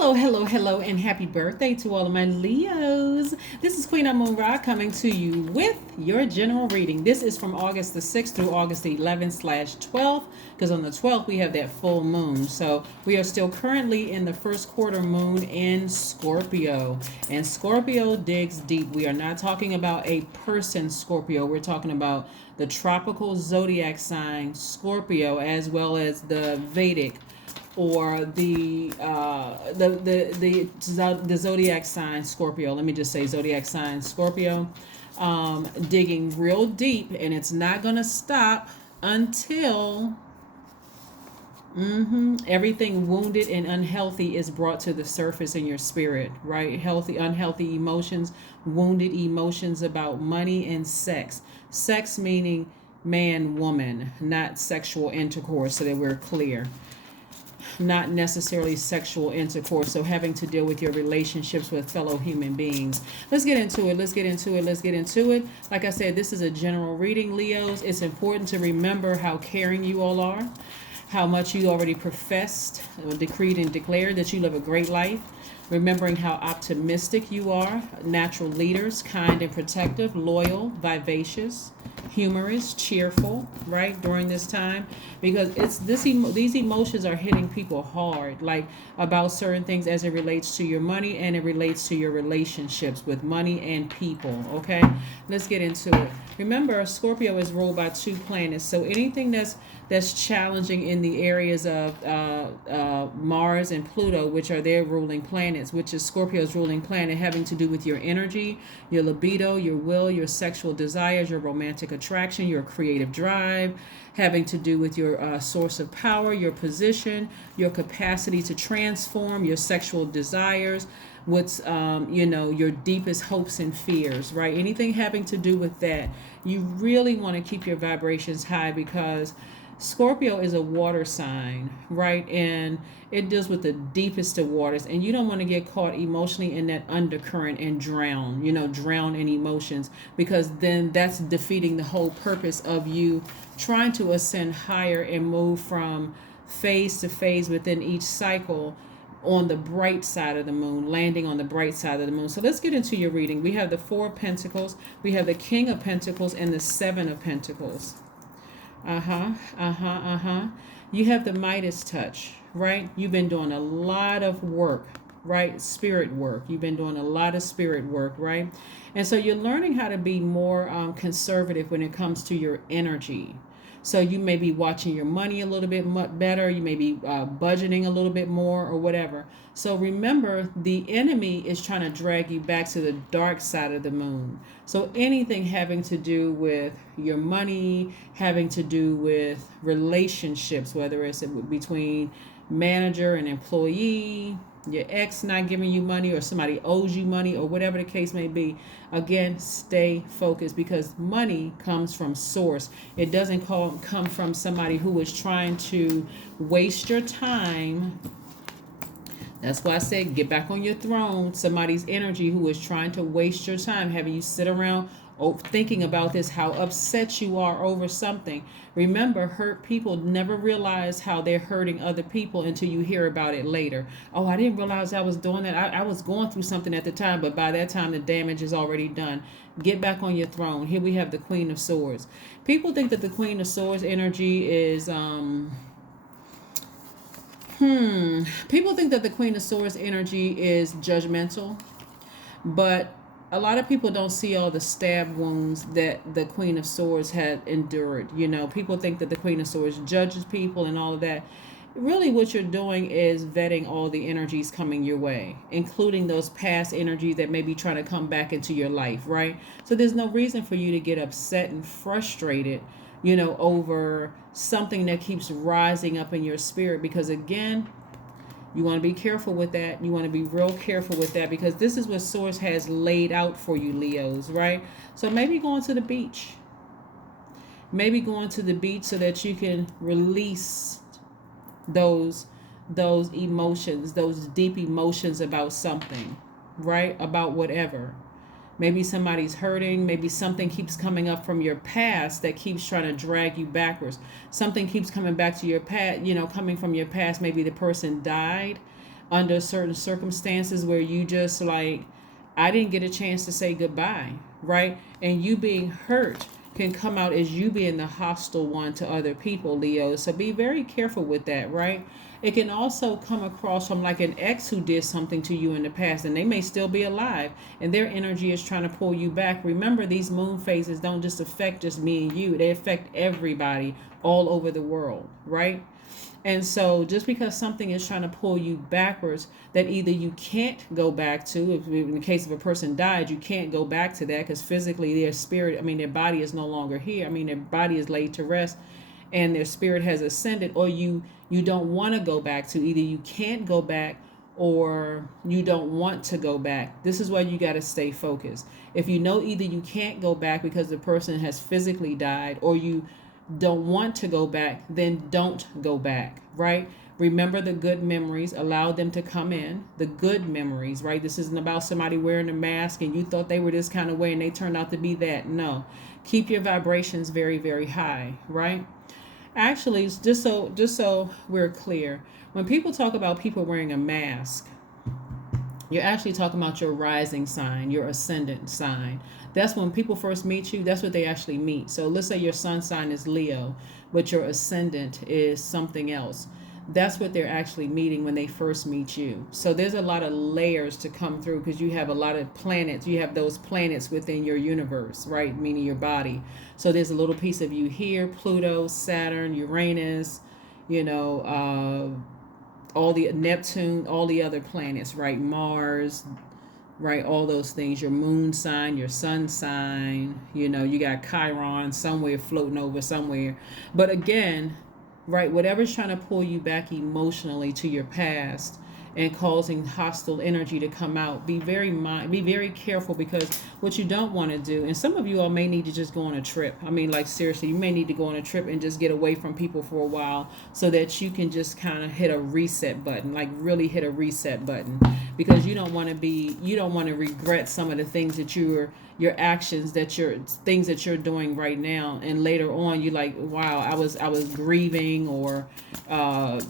Hello, hello, hello, and happy birthday to all of my Leos. This is Queen Moon Ra coming to you with your general reading. This is from August the 6th through August the 11th/12th, because on the 12th we have that full moon. So we are still currently in the first quarter moon in Scorpio. And Scorpio digs deep. We are not talking about a person Scorpio. We're talking about the tropical zodiac sign Scorpio, as well as the Vedic or the zodiac sign Scorpio. Let me just say zodiac sign Scorpio, digging real deep, and it's not gonna stop until everything wounded and unhealthy is brought to the surface in your spirit, right? Healthy, unhealthy emotions, wounded emotions about money and sex. Sex meaning man, woman, not sexual intercourse, so that we're clear. Not necessarily sexual intercourse, so having to deal with your relationships with fellow human beings. Let's get into it. Like I said, this is a general reading, Leos. It's important to remember how caring you all are, how much you already professed, decreed, and declared that you live a great life. Remembering how optimistic you are, natural leaders, kind and protective, loyal, vivacious, humorous, cheerful, right, during this time, because these emotions are hitting people hard, like about certain things as it relates to your money and it relates to your relationships with money and people. Okay, let's get into it. Remember, Scorpio is ruled by two planets, so anything that's challenging in the areas of Mars and Pluto, which are their ruling planets, which is Scorpio's ruling planet, having to do with your energy, your libido, your will, your sexual desires, your romantic attraction, your creative drive, having to do with your source of power, your position, your capacity to transform, your sexual desires, what's your deepest hopes and fears, right? Anything having to do with that, you really want to keep your vibrations high, because Scorpio is a water sign, right? And it deals with the deepest of waters, and you don't want to get caught emotionally in that undercurrent and drown in emotions, because then that's defeating the whole purpose of you trying to ascend higher and move from phase to phase within each cycle on the bright side of the moon, landing on the bright side of the moon. So let's get into your reading. We have the Four of Pentacles, we have the King of Pentacles, and the Seven of Pentacles. You have the Midas touch, right? You've been doing a lot of work, right? Spirit work. You've been doing a lot of spirit work, right? And so you're learning how to be more conservative when it comes to your energy. So you may be watching your money a little bit better. You may be budgeting a little bit more or whatever. So remember, the enemy is trying to drag you back to the dark side of the moon. So anything having to do with your money, having to do with relationships, whether it's between manager and employee, your ex not giving you money, or somebody owes you money, or whatever the case may be, again, stay focused, because money comes from source. It doesn't come from somebody who is trying to waste your time. That's why I said get back on your throne. Somebody's energy who is trying to waste your time, having you sit around thinking about this, how upset you are over something. Remember, hurt people never realize how they're hurting other people until you hear about it later. Oh, I didn't realize I was doing that. I was going through something at the time, but by that time the damage is already done. Get back on your throne. Here we have the Queen of Swords. People think that the Queen of Swords energy is people think that the Queen of Swords energy is judgmental, but a lot of people don't see all the stab wounds that the Queen of Swords had endured. People think that the Queen of Swords judges people and all of that. Really, what you're doing is vetting all the energies coming your way, including those past energies that may be trying to come back into your life, right? So there's no reason for you to get upset and frustrated, over something that keeps rising up in your spirit, because again, you want to be careful with that. You want to be real careful with that, because this is what Source has laid out for you, Leos, right? So maybe going to the beach. Maybe going to the beach so that you can release those emotions, those deep emotions about something, right? About whatever. Maybe somebody's hurting. Maybe something keeps coming up from your past that keeps trying to drag you backwards. Something keeps coming back to your past, coming from your past. Maybe the person died. under certain circumstances where you just like, I didn't get a chance to say goodbye, right? And you being hurt can come out as you being the hostile one to other people, Leo. So be very careful with that, right? It can also come across from like an ex who did something to you in the past, and they may still be alive, and their energy is trying to pull you back. Remember, these moon phases don't just affect just me and you, they affect everybody all over the world, right? And so just because something is trying to pull you backwards that either you can't go back to, if in the case of a person died, you can't go back to that because physically their spirit, I mean, their body is no longer here. I mean, their body is laid to rest and their spirit has ascended, or you don't want to go back to, either you can't go back or you don't want to go back. This is why you got to stay focused. If you know either you can't go back because the person has physically died, or you don't want to go back, then don't go back, right? Remember the good memories, allow them to come in, the good memories, right? This isn't about somebody wearing a mask and you thought they were this kind of way and they turned out to be that. No, keep your vibrations very, very high, right? Actually, just so we're clear, when people talk about people wearing a mask, you're actually talking about your rising sign, your ascendant sign. That's when people first meet you, that's what they actually meet. So let's say your sun sign is Leo, but your ascendant is something else. That's what they're actually meeting when they first meet you. So there's a lot of layers to come through because you have a lot of planets. You have those planets within your universe, right? Meaning your body. So there's a little piece of you here, Pluto, Saturn, Uranus, you know, all the Neptune, all the other planets, right? Mars, right? All those things, your moon sign, your sun sign, you know, you got Chiron somewhere floating over somewhere. But again, right, whatever's trying to pull you back emotionally to your past and causing hostile energy to come out, be very careful, because what you don't want to do, and some of you all may need to just go on a trip. I mean, like seriously, you may need to go on a trip and just get away from people for a while so that you can just kind of hit a reset button, like really hit a reset button, because you don't want to regret some of the things that your actions, things that you're doing right now, and later on you're like, wow, I was grieving, or I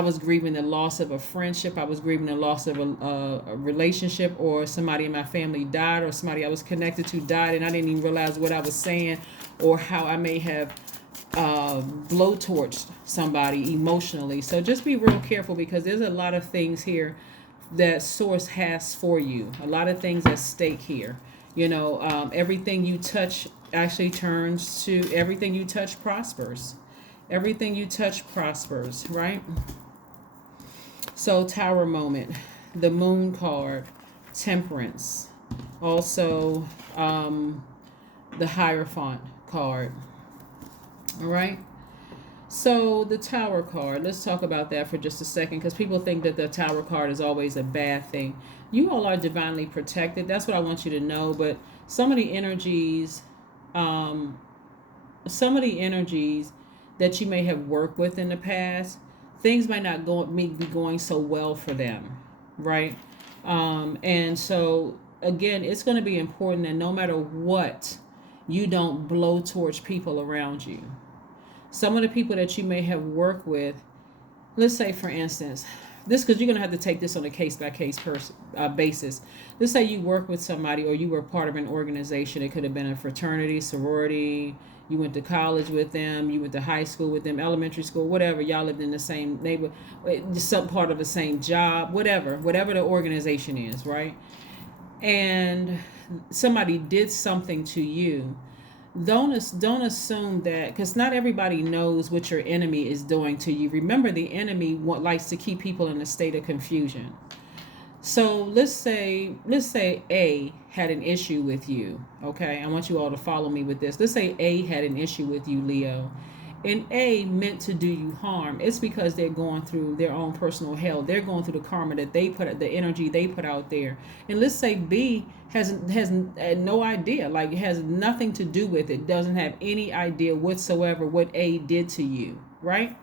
was grieving the loss of a friendship. I was grieving the loss of a relationship, or somebody in my family died, or somebody I was connected to died, and I didn't even realize what I was saying, or how I may have blowtorched somebody emotionally. So just be real careful, because there's a lot of things here that source has for you. A lot of things at stake here. Everything you touch actually turns to, everything you touch prospers. Everything you touch prospers, right? So Tower moment, the Moon card, Temperance, also the Hierophant card. All right. So the Tower card, let's talk about that for just a second, because people think that the Tower card is always a bad thing. You all are divinely protected. That's what I want you to know. But some of the energies that you may have worked with in the past, things might not be going so well for them, right? And so again, it's going to be important that no matter what, you don't blow towards people around you. Some of the people that you may have worked with, let's say for instance, this, because you're going to have to take this on a case-by-case basis. Let's say you work with somebody, or you were part of an organization. It could have been a fraternity, sorority. You went to college with them. You went to high school with them, elementary school, whatever. Y'all lived in the same neighborhood, some part of the same job, whatever the organization is, right? And somebody did something to you. Don't assume that, because not everybody knows what your enemy is doing to you. Remember, the enemy likes to keep people in a state of confusion. So let's say A had an issue with you. Okay, I want you all to follow me with this. Let's say A had an issue with you, Leo, and A meant to do you harm. It's because they're going through their own personal hell. They're going through the karma that they put, the energy they put out there. And let's say B has no idea, like it has nothing to do with it, doesn't have any idea whatsoever what A did to you, right?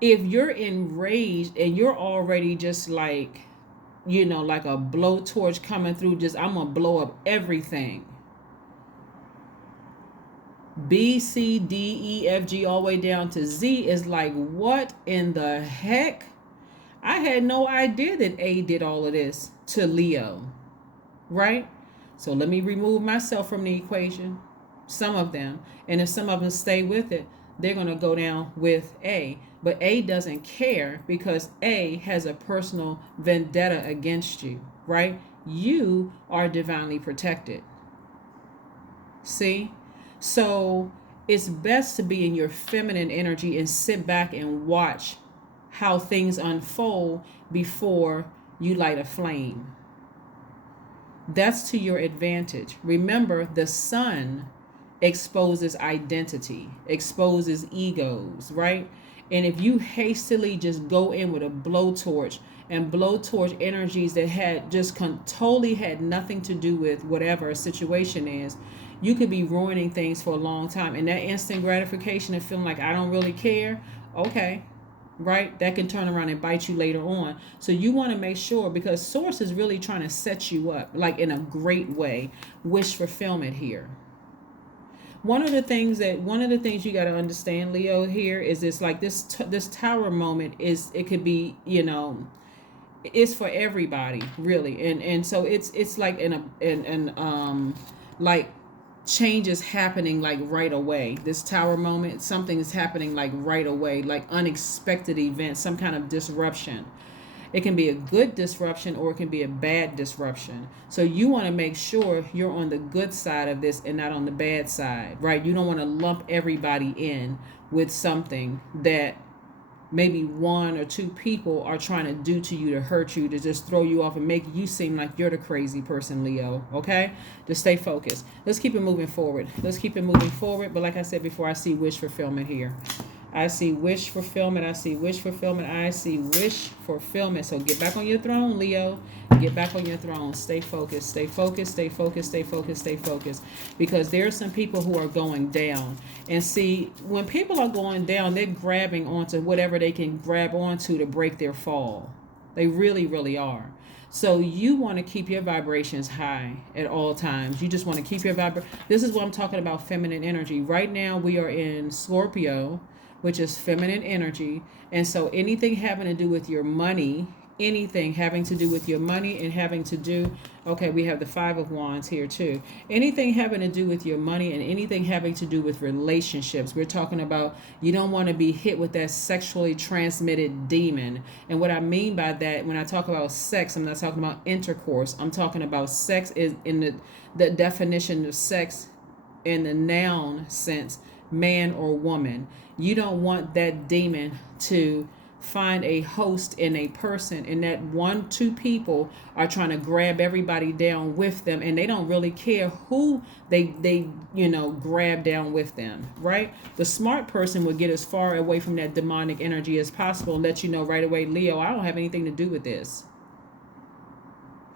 If you're enraged and you're already just like, like a blowtorch coming through, just I'm gonna blow up everything. B, C, D, E, F, G, all the way down to Z is like, what in the heck? I had no idea that A did all of this to Leo, right? So let me remove myself from the equation, some of them. And if some of them stay with it, they're going to go down with A. But A doesn't care because A has a personal vendetta against you, right? You are divinely protected. See? So it's best to be in your feminine energy and sit back and watch how things unfold before you light a flame. That's to your advantage. Remember, the sun exposes identity, exposes egos, right? And if you hastily just go in with a blowtorch and blowtorch energies that had just totally had nothing to do with whatever a situation is, you could be ruining things for a long time. And that instant gratification of feeling like I don't really care, okay, right? That can turn around and bite you later on. So you want to make sure, because Source is really trying to set you up, like in a great way. Wish fulfillment here. One of the things you got to understand, Leo, here is this, like this tower moment is, it could be, it's for everybody really, and so it's like like change is happening like right away. This tower moment, something is happening like right away, like unexpected events, some kind of disruption. It can be a good disruption or it can be a bad disruption. So you want to make sure you're on the good side of this and not on the bad side, right? You don't want to lump everybody in with something that maybe one or two people are trying to do to you to hurt you, to just throw you off and make you seem like you're the crazy person, Leo. Okay? Just stay focused. Let's keep it moving forward. But like I said before, I see wish fulfillment here. I see wish fulfillment. I see wish fulfillment. I see wish fulfillment. So get back on your throne, Leo. Get back on your throne. Stay focused. Stay focused. Stay focused. Stay focused. Stay focused. Because there are some people who are going down. And see, when people are going down, they're grabbing onto whatever they can grab onto to break their fall. They really, really are. So you want to keep your vibrations high at all times. You just want to keep your This is what I'm talking about, feminine energy. Right now we are in Scorpio, which is feminine energy. And so anything having to do with your money, anything having to do with your money and having to do, okay, we have the Five of Wands here too. Anything having to do with your money and anything having to do with relationships. We're talking about, you don't want to be hit with that sexually transmitted demon. And what I mean by that, when I talk about sex, I'm not talking about intercourse. I'm talking about sex is in the definition of sex in the noun sense, man or woman. You don't want that demon to find a host in a person, and that 1-2 people are trying to grab everybody down with them, and they don't really care who they grab down with them, right? The smart person will get as far away from that demonic energy as possible and let you know right away, Leo, I don't have anything to do with this.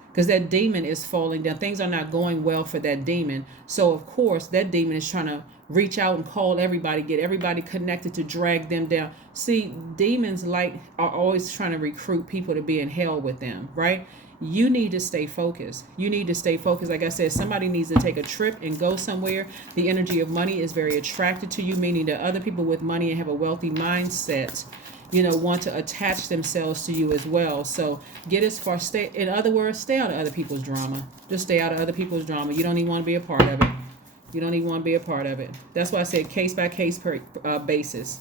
Because that demon is falling down. Things are not going well for that demon. So, of course, that demon is trying to reach out and call everybody, get everybody connected to drag them down. See, demons are always trying to recruit people to be in hell with them, right? You need to stay focused. Like I said, somebody needs to take a trip and go somewhere. The energy of money is very attracted to you, meaning that other people with money and have a wealthy mindset want to attach themselves to you as well. So get as far, in other words, stay out of other people's drama. Just stay out of other people's drama. You don't even want to be a part of it. That's why I said case by case basis.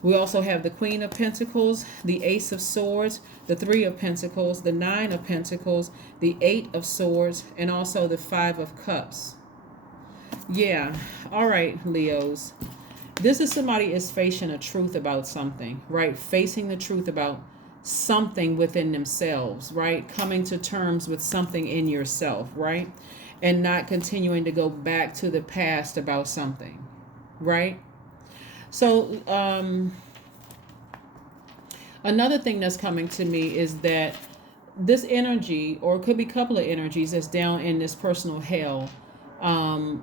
We also have the Queen of Pentacles, the Ace of Swords, the Three of Pentacles, the Nine of Pentacles, the Eight of Swords, and also the Five of Cups. Yeah. All right, Leos. This is somebody is facing a truth about something, right? Facing the truth about something within themselves, right? Coming to terms with something in yourself, right? And not continuing to go back to the past about something, right? So another thing that's coming to me is that this energy, or it could be a couple of energies that's down in this personal hell, trying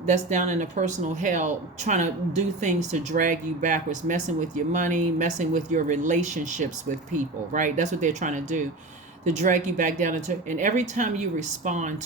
to do things to drag you backwards, messing with your money, messing with your relationships with people, right? That's what they're trying to do, to drag you back down into. And every time you respond